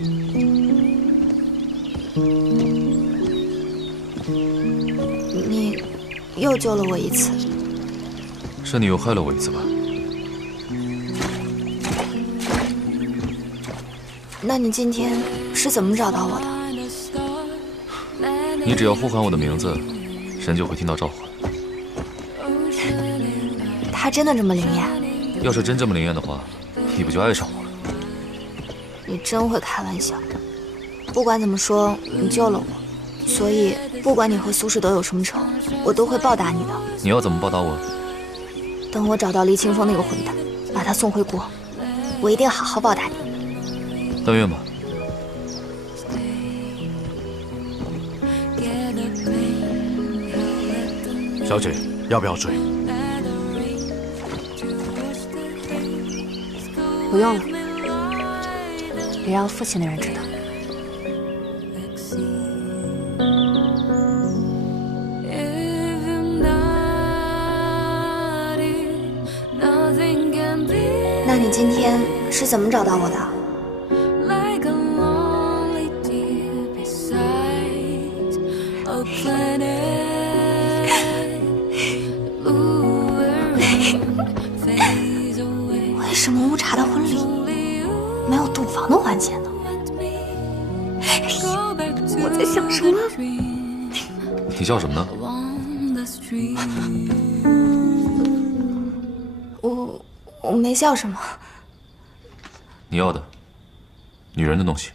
你又救了我一次，是你又害了我一次吧？那你今天是怎么找到我的？你只要呼喊我的名字，神就会听到召唤。他真的这么灵验？要是真这么灵验的话，你不就爱上我了？你真会开玩笑。不管怎么说，你救了我，所以不管你和苏世德有什么仇，我都会报答你的。你要怎么报答我？等我找到黎清风那个混蛋，把他送回国，我一定好好报答你。但愿吧。小姐，要不要追？不用了，别让父亲的人知道。那你今天是怎么找到我的？为什么乌茶的婚礼没有洞房的环节呢？我在想什么？你笑什么呢？我没笑什么。你要的，女人的东西。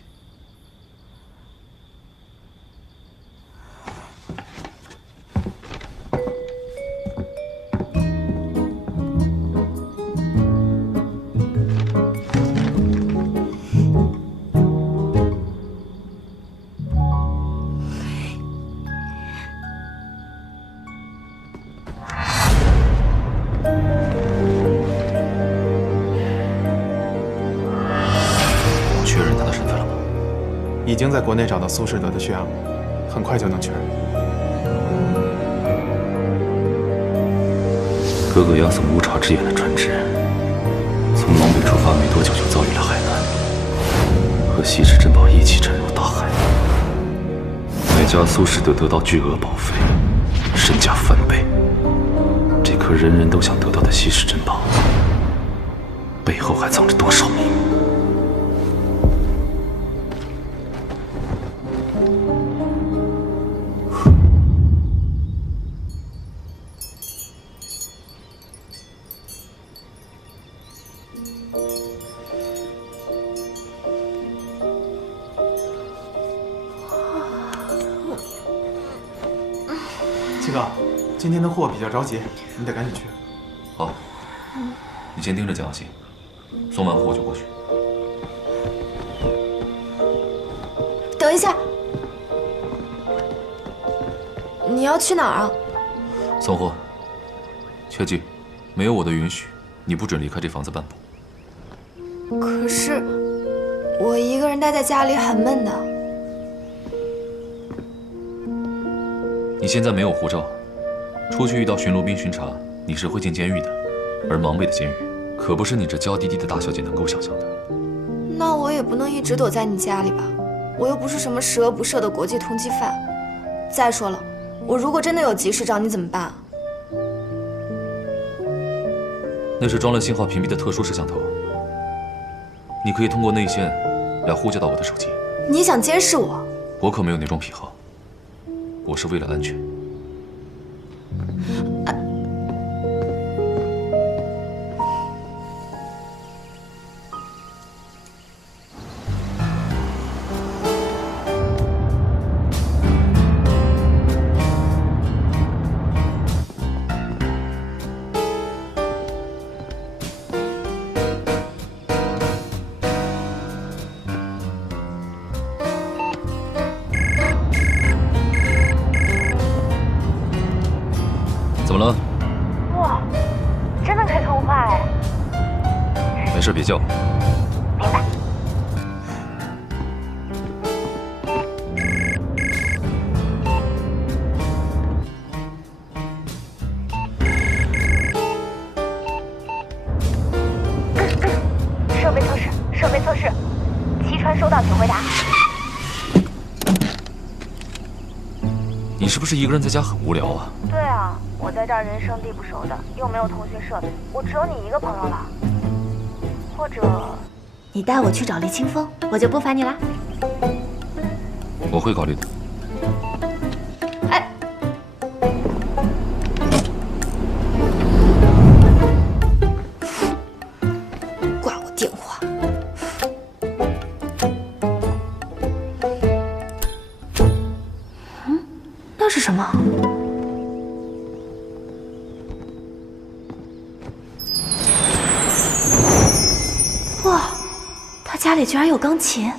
已经在国内找到苏世德的血案了，很快就能确认。哥哥押送乌茶之眼的船只，从芒北出发没多久就遭遇了海难，和稀世珍宝一起沉入大海。外加苏世德得到巨额保费，身价翻倍。这颗人人都想得到的稀世珍宝，背后还藏着多少秘密？七哥，今天的货比较着急，你得赶紧去。好，你先盯着江信，送完货我就过去。等一下，你要去哪儿啊？送货，切记，没有我的允许，你不准离开这房子半步。可是我一个人待在家里很闷的。你现在没有护照，出去遇到巡逻兵巡查，你是会进监狱的。而芒北的监狱，可不是你这娇滴滴的大小姐能够想象的。那我也不能一直躲在你家里吧？我又不是什么十恶不赦的国际通缉犯。再说了，我如果真的有急事找你怎么办？那是装了信号屏蔽的特殊摄像头，你可以通过内线来呼叫到我的手机。你想监视我？我可没有那种癖好，我是为了安全。怎么了？哇，真的可以更快哎！没事，别叫。明白。设备测试，设备测试，7川收到，请回答。你是不是一个人在家很无聊啊？对啊，我在这儿人生地不熟的，又没有通讯设备，我只有你一个朋友了。或者，你带我去找厉清风，我就不烦你啦。我会考虑的。哎，挂我电话。那是什么？哇，他家里居然有钢琴！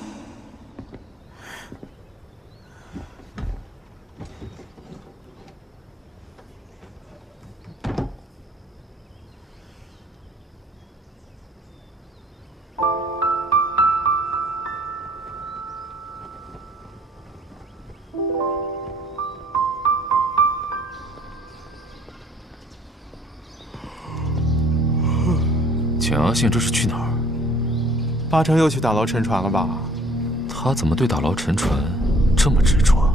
简阿信这是去哪儿？八成又去打捞沉船了吧？他怎么对打捞沉船这么执着？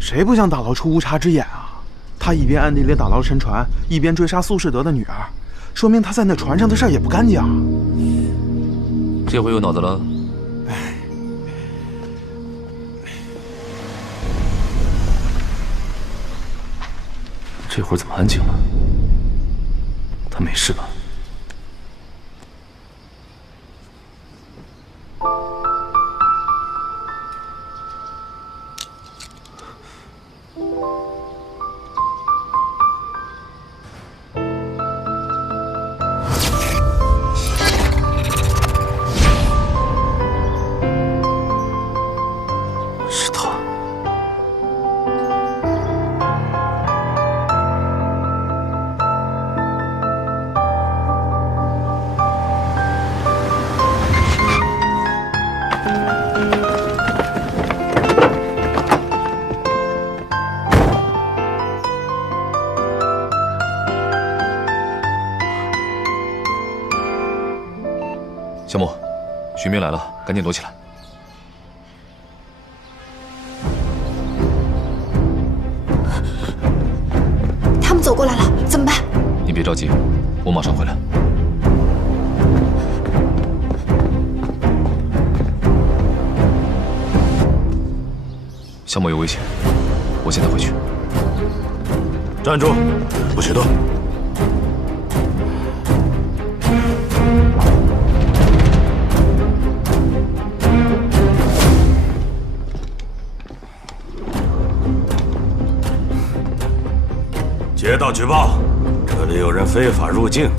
谁不想打捞出乌茶之眼啊？他一边暗地里打捞沉船，一边追杀苏士德的女儿，说明他在那船上的事儿也不干净。这回有脑子了。这会儿怎么安静了？他没事吧？是他。小莫，徐明来了，赶紧躲起来。他们走过来了，怎么办？你别着急，我马上回来。小莫有危险，我现在回去。站住，不许动！接到举报，这里有人非法入境。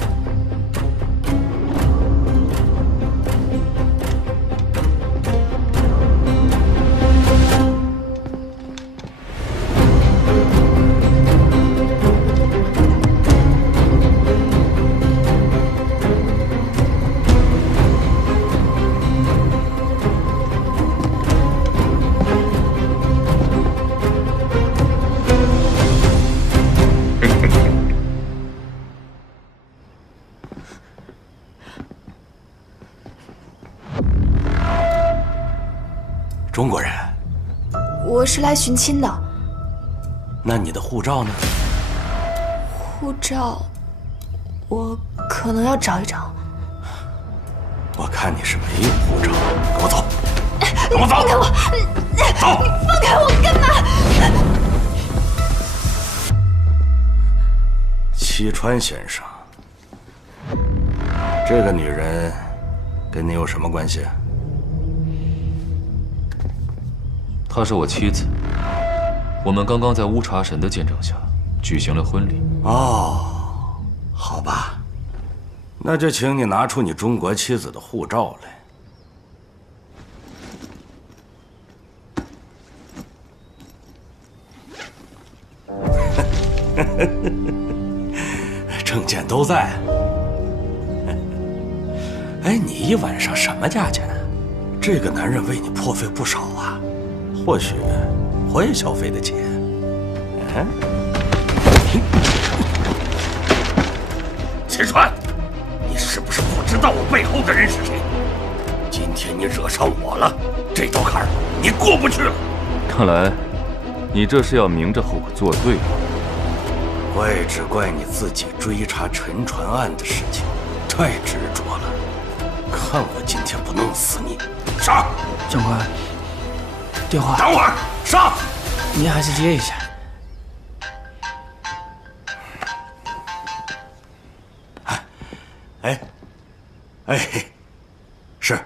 中国人？我是来寻亲的。那你的护照呢？护照，我可能要找一找。我看你是没有护照，跟我走，跟我走！放开我！走！你放开我干嘛？西川先生，这个女人跟你有什么关系？她是我妻子，我们刚刚在乌茶神的见证下举行了婚礼。哦，好吧，那就请你拿出你中国妻子的护照来。证件都在。哎，你一晚上什么价钱？这个男人为你破费不少啊，或许我也消费得起。秦川，你是不是不知道我背后的人是谁？今天你惹上我了，这道坎儿你过不去了。看来，你这是要明着和我作对吗？怪只怪你自己追查沉船案的事情太执着了。看我今天不弄死你！杀！长官，电话。等会儿，杀！您还是接一下。哎，是。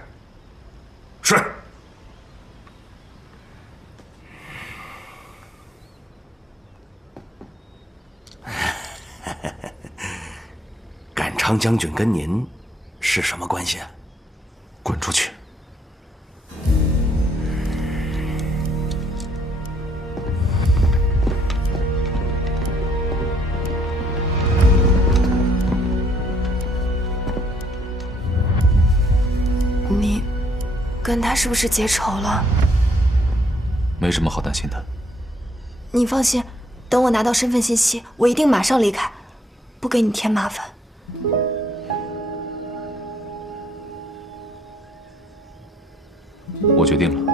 赶昌将军跟您是什么关系啊？滚出去！你跟他是不是结仇了？没什么好担心的。你放心，等我拿到身份信息，我一定马上离开，不给你添麻烦。我决定了，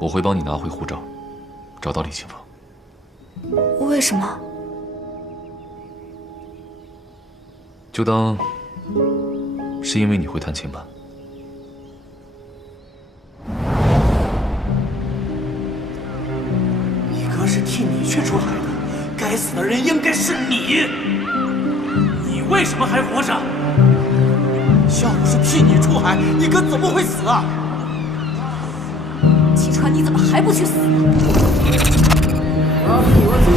我会帮你拿回护照，找到李清风。为什么？就当是因为你会弹琴吧。你哥是替你去出海的，该死的人应该是你。你为什么还活着？要不是替你出海，你哥怎么会死啊？季川，你怎么还不去死？我要跟你我走。